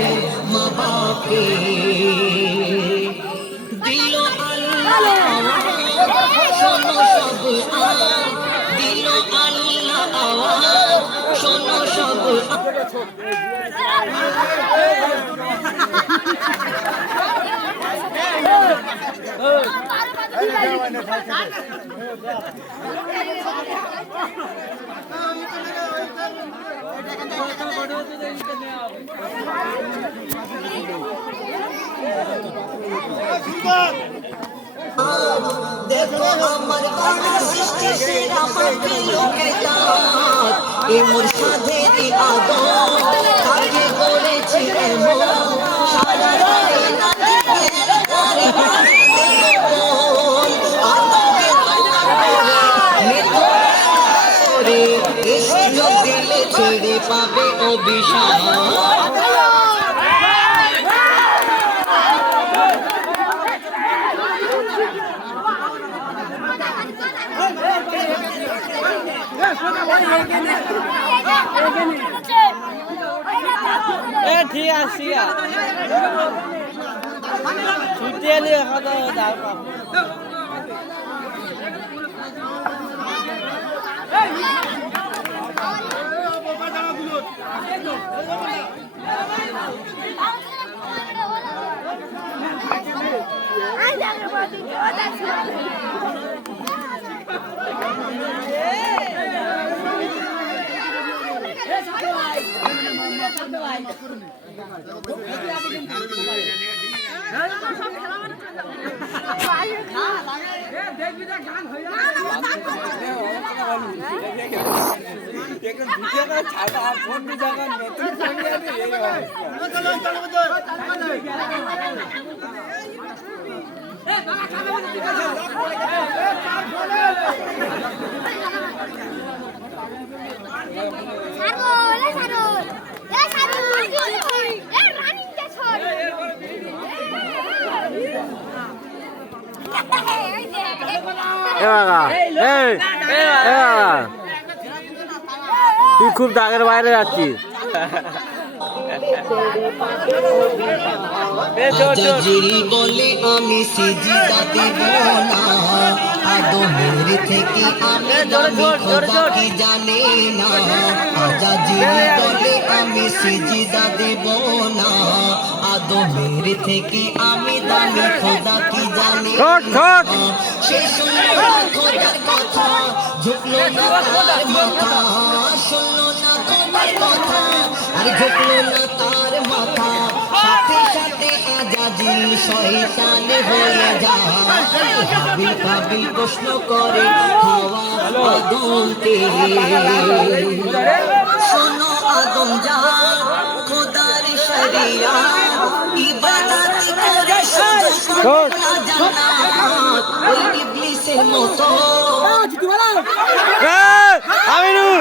দে মা বাপকে দিল আল্লাহ শোনো সব দিল আল্লাহ আওয়াজ শোনো সব দেখো আমার গড়া সৃষ্টি সেরা পাখি লোকে জাত এই মোর সাধেরই আদর কাকে করেছি এমন সারা রাতে না দিকে তারি বাজতে বল আতঙ্কে দৌড়া করে মৃত্যু করে এই সুযোগ দিলে ছেড়ে পাবে অভিশাপ ঠিক আছে ছুটিয়ে নিয়ে খাওয়া দাওয়া তুই খুব দাগের বাইরে যাচ্ছিস বলে আমি সিজদা দেব না আদমের থেকে আমি খোদা কি জানে না আজাজিল বলে আমি সিজদা দেব না আদমের থেকে আমি দামি খোদা কি জানে সে শুনলো খোদার কথা ঝুঁকলো না তার মাথা শুনলো না খোদার কথা আর ঝুঁকলো না তার মাথা সাথে সাথে আজাজিল শয়তান হয়ে যায় হাবিল কাবিল প্রশ্ন করে হাওয়া আদমকে শোনো আদম জান খোদার শরিয়াত ইবাদত করে শুধু না জান্নাত ওই ইবলিসের মতো আমিনুল